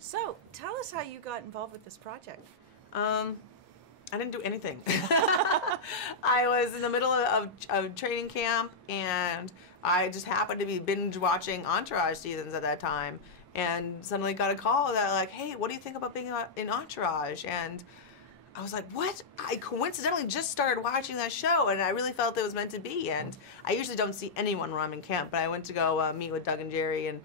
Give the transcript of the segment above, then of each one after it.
So, tell us how you got involved with this project. I didn't do anything. I was in the middle of training camp, and I just happened to be binge watching Entourage seasons at that time, and suddenly got a call that like, hey, what do you think about being in Entourage? And I was like, what? I coincidentally just started watching that show, and I really felt it was meant to be. And I usually don't see anyone when I'm in camp, but I went to go meet with Doug and Jerry, and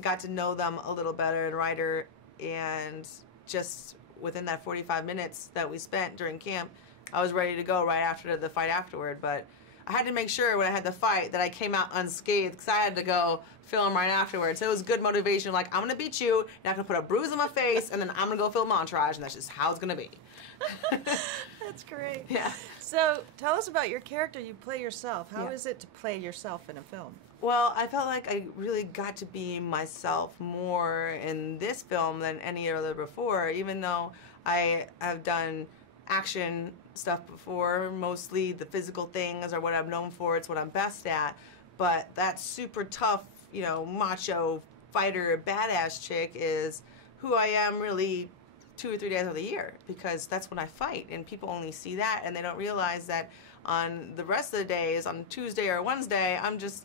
got to know them a little better, and Ryder, and just within that 45 minutes that we spent during camp, I was ready to go right after the fight afterward. But I had to make sure when I had the fight that I came out unscathed, because I had to go film right afterwards. So it was good motivation, like, I'm going to beat you, and I'm going to put a bruise on my face, and then I'm going to go film Entourage, and that's just how it's going to be. That's great. Yeah. So tell us about your character. You play yourself. How is it to play yourself in a film? Well, I felt like I really got to be myself more in this film than any other before, even though I have done action stuff before. Mostly the physical things are what I'm known for. It's what I'm best at. But that super tough, you know, macho fighter, badass chick is who I am really 2 or 3 days of the year, because that's when I fight, and people only see that, and they don't realize that on the rest of the days, on Tuesday or Wednesday, I'm just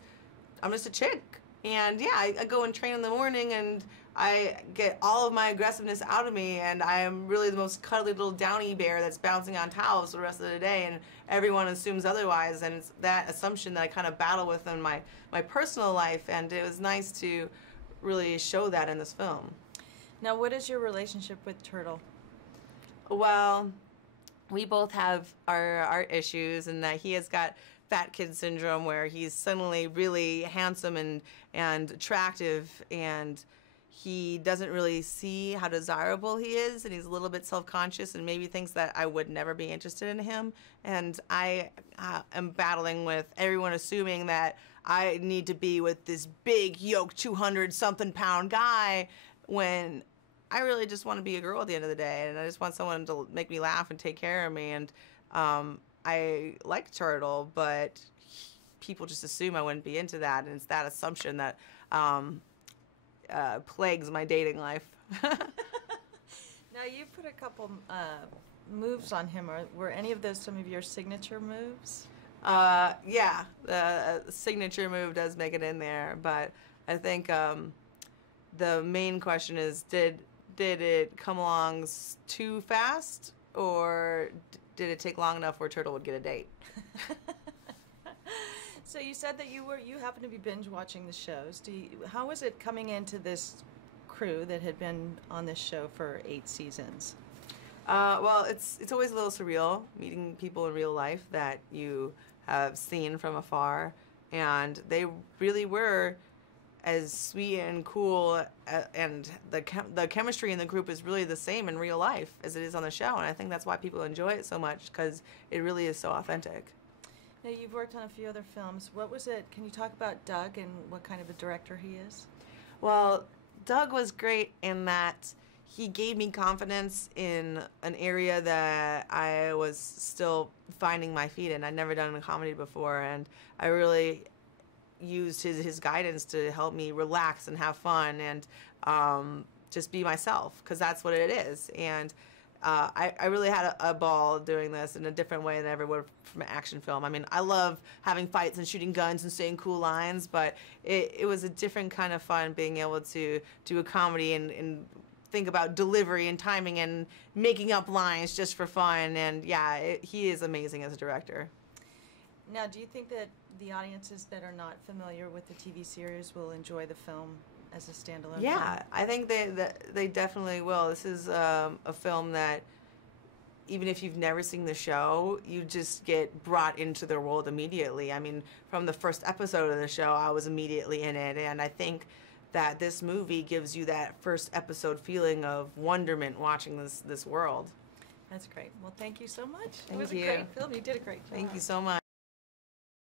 a chick. And yeah, I go and train in the morning, and I get all of my aggressiveness out of me, and I am really the most cuddly little downy bear that's bouncing on towels for the rest of the day, and everyone assumes otherwise, and it's that assumption that I kind of battle with in my personal life, and it was nice to really show that in this film. Now, what is your relationship with Turtle? Well, we both have our issues, and that he has got fat kid syndrome, where he's suddenly really handsome and attractive, and he doesn't really see how desirable he is, and he's a little bit self-conscious, and maybe thinks that I would never be interested in him. And I am battling with everyone assuming that I need to be with this big yoked 200-something pound guy, when I really just want to be a girl at the end of the day, and I just want someone to make me laugh and take care of me. And I like Turtle, but people just assume I wouldn't be into that, and it's that assumption that plagues my dating life. Now, you put a couple moves on him. Were any of those some of your signature moves? Yeah, the signature move does make it in there, but I think the main question is, did it come along too fast, or did it take long enough where Turtle would get a date? So you said that you happened to be binge watching the shows. How was it coming into this crew that had been on this show for 8 seasons? Well, it's always a little surreal meeting people in real life that you have seen from afar, and they really were as sweet and cool, and the chemistry in the group is really the same in real life as it is on the show, and I think that's why people enjoy it so much, because it really is so authentic. Now, you've worked on a few other films. What was it? Can you talk about Doug and what kind of a director he is? Well, Doug was great in that he gave me confidence in an area that I was still finding my feet in. I'd never done a comedy before, and I really used his guidance to help me relax and have fun and just be myself, because that's what it is. And I really had a ball doing this in a different way than I ever would from an action film. I mean, I love having fights and shooting guns and saying cool lines, but it was a different kind of fun being able to do a comedy and think about delivery and timing and making up lines just for fun. And yeah, he is amazing as a director. Now, do you think that the audiences that are not familiar with the TV series will enjoy the film as a standalone film? Yeah, I think they definitely will. This is a film that, even if you've never seen the show, you just get brought into the world immediately. I mean, from the first episode of the show, I was immediately in it, and I think that this movie gives you that first episode feeling of wonderment watching this world. That's great. Well, thank you so much. Thank you. It was a great film. You did a great job. Thank you so much.